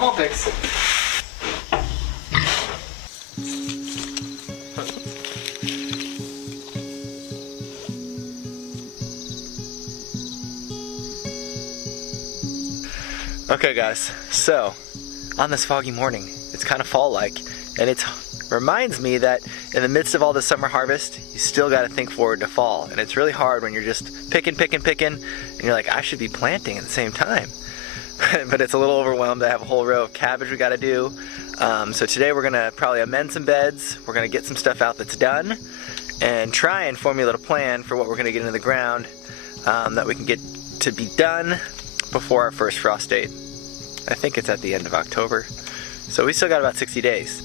Mom will fix it. Okay guys, so on this foggy morning, it's kind of fall-like, and it reminds me that in the midst of all the summer harvest, you still got to think forward to fall, and it's really hard when you're just picking, and you're like, I should be planting at the same time. But it's a little overwhelmed. I have a whole row of cabbage we got to do. So today we're gonna probably amend some beds. We're gonna get some stuff out that's done, and try and formulate a plan for what we're gonna get into the ground that we can get to be done before our first frost date. I think it's at the end of October. So we still got about 60 days.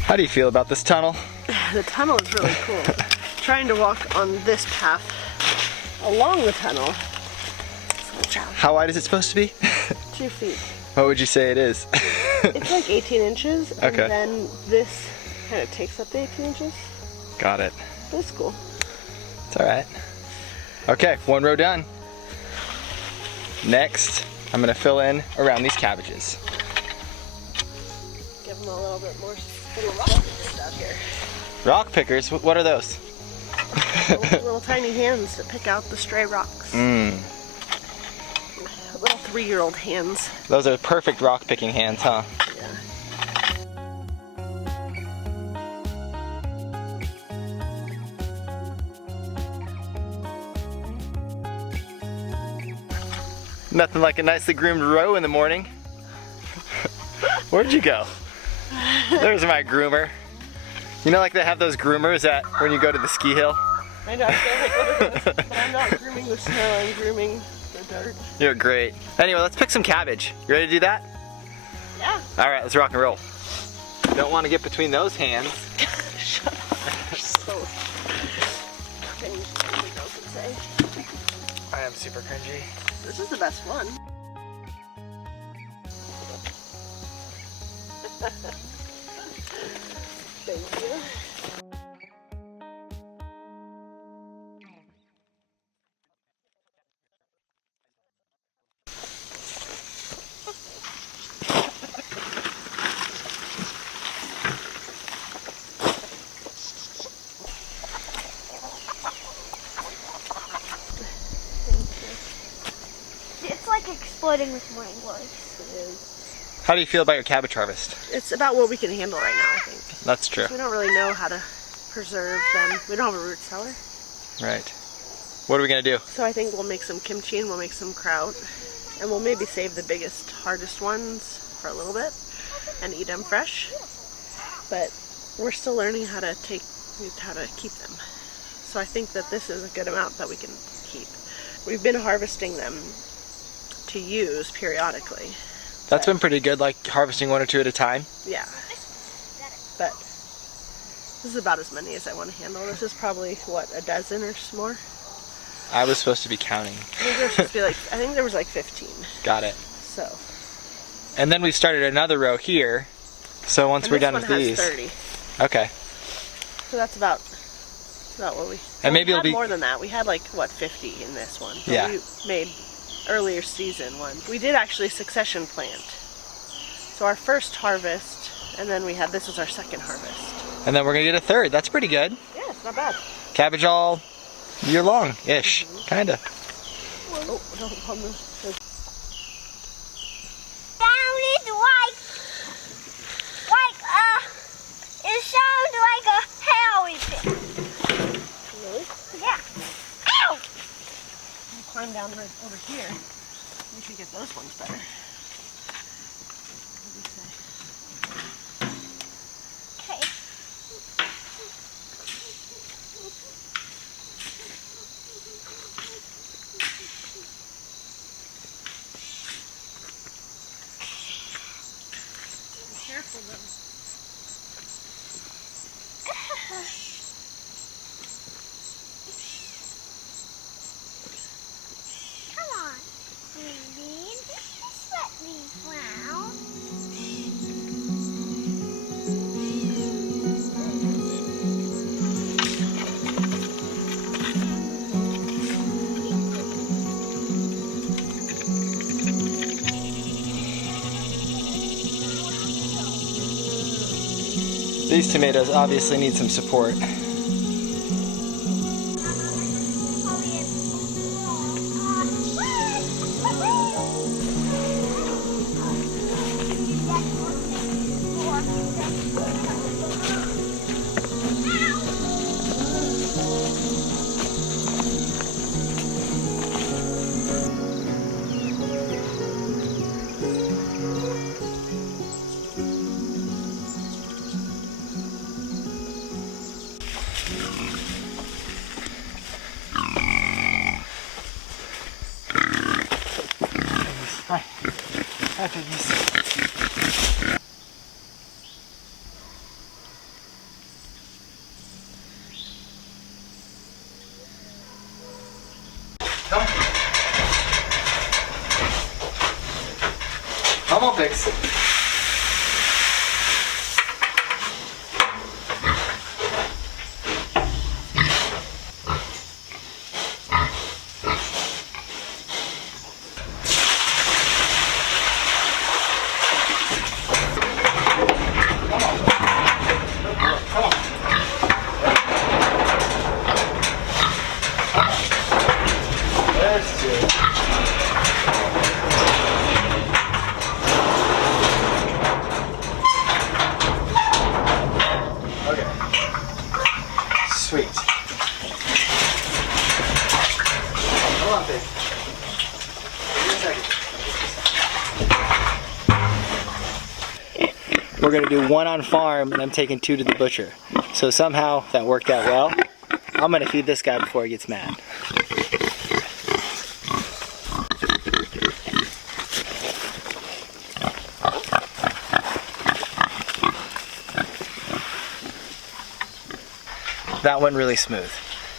How do you feel about this tunnel? The tunnel is really cool. Trying to walk on this path along the tunnel. How wide is it supposed to be? 2 feet. What would you say it is? It's like 18 inches, and Okay. then this kind of takes up to 18 inches. Got it. But it's cool. It's alright. Okay, one row done. Next, I'm gonna fill in around these cabbages. Give them a little bit more little rock pickers out here. Rock pickers? What are those? little tiny hands to pick out the stray rocks. Little 3-year-old hands. Those are perfect rock picking hands, huh? Yeah. Nothing like a nicely groomed row in the morning. Where'd you go? There's my groomer. You know, like they have those groomers at when you go to the ski hill? I know, I feel like what it is. But I'm not grooming the snow, I'm grooming the dirt. You're great. Anyway, let's pick some cabbage. You ready to do that? Yeah. Alright, let's rock and roll. Don't want to get between those hands. Shut up. You're so cringy, girls would say. I am super cringy. This is the best one. Thank you. It's like exploding with morning glories. It is. How do you feel about your cabbage harvest? It's about what we can handle right now, I think. That's true. We don't really know how to preserve them. We don't have a root cellar. Right. What are we gonna do? So I think we'll make some kimchi and we'll make some kraut. And we'll maybe save the biggest, hardest ones for a little bit and eat them fresh. But we're still learning how to keep them. So I think that this is a good amount that we can keep. We've been harvesting them to use periodically. That's been pretty good, like harvesting 1 or 2 at a time. Yeah. But this is about as many as I want to handle. This is probably, what, a dozen or more? I was supposed to be counting. I think there was like 15. Got it. So. And then we started another row here. So once we're done with these. This one has 30. Okay. So that's about what we. And maybe we it'll had be more than that. We had like what 50 in this one. But yeah. We made earlier season one. We did actually succession plant. So our first harvest, and then we had this was our second harvest. And then we're gonna get a third. That's pretty good. Yeah, it's not bad. Cabbage all Year long-ish, kinda. Oh, don't come this. Sound is it sounds like a hairy pit. Really? Yeah. Ow! I'll climb down right over here. We should get those ones better. What do you say? Okay. Be careful though. Come on. Green bean, just let me drown. These tomatoes obviously need some support. Hi. Hi, piggies. Come. Come on, pigs. Sweet. Hold on, babe. Give me a second. We're gonna do one on farm, and I'm taking 2 to the butcher. So somehow that worked out well. I'm gonna feed this guy before he gets mad. That went really smooth.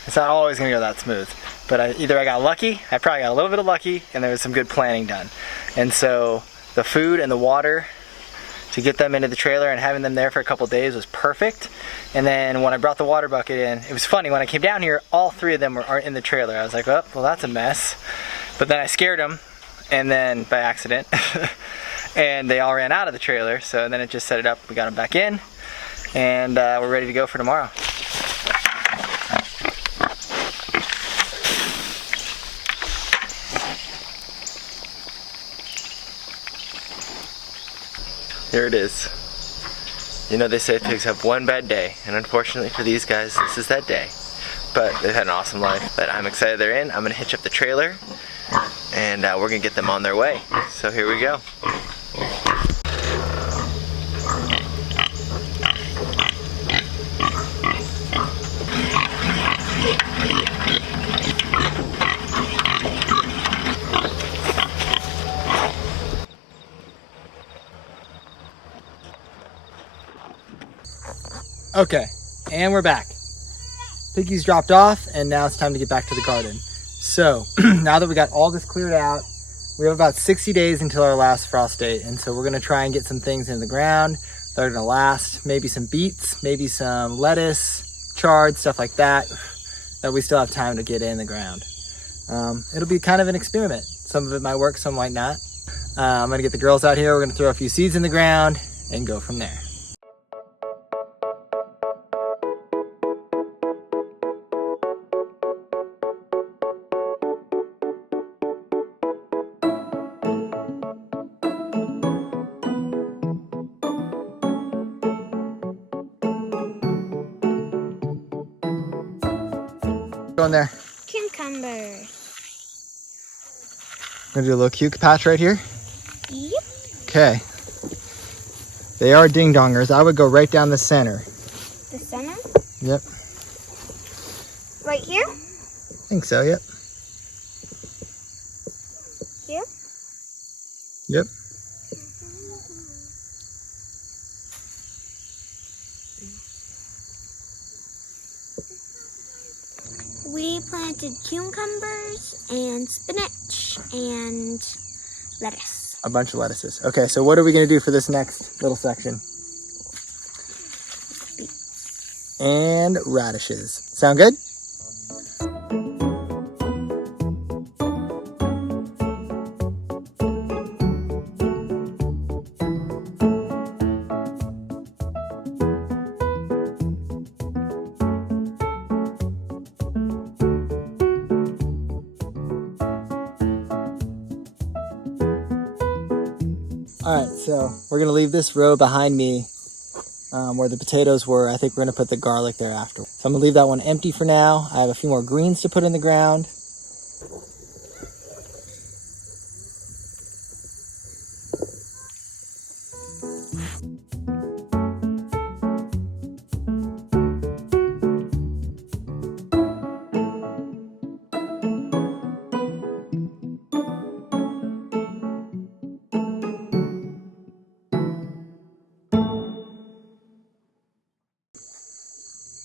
It's not always gonna go that smooth, but either I got lucky, I probably got a little bit of lucky, and there was some good planning done. And so the food and the water to get them into the trailer and having them there for a couple days was perfect. And then when I brought the water bucket in, it was funny, when I came down here, all 3 of them aren't in the trailer. I was like, oh, well, that's a mess. But then I scared them, and then by accident, and they all ran out of the trailer. So then it just set it up, we got them back in, and we're ready to go for tomorrow. Here it is. You know, they say pigs have one bad day, and unfortunately for these guys, this is that day. But they've had an awesome life. But I'm excited they're in. I'm gonna hitch up the trailer, and we're gonna get them on their way. So here we go. Okay, and we're back. Piggy's dropped off, and now it's time to get back to the garden. So, now that we got all this cleared out, we have about 60 days until our last frost date, and so we're gonna try and get some things in the ground that are gonna last. Maybe some beets, maybe some lettuce, chard, stuff like that, that we still have time to get in the ground. It'll be kind of an experiment. Some of it might work, some might not. I'm gonna get the girls out here, we're gonna throw a few seeds in the ground, and go from there. Go in there. Cucumber. Gonna do a little cuke patch right here. Yep. Okay. They are ding-dongers. I would go right down the center. The center? Yep. Right here? I think so, yep. Here? Yep. We planted cucumbers and spinach and lettuce. A bunch of lettuces. Okay, so what are we gonna do for this next little section? And radishes. Sound good? All right, so we're gonna leave this row behind me where the potatoes were. I think we're gonna put the garlic there after. So I'm gonna leave that one empty for now. I have a few more greens to put in the ground.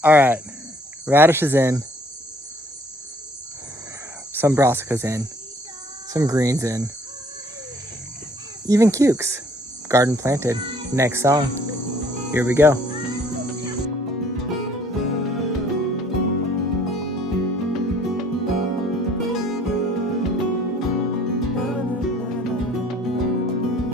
All right, radishes in, some brassicas in, some greens in, even cukes. Garden planted. Next song. Here we go.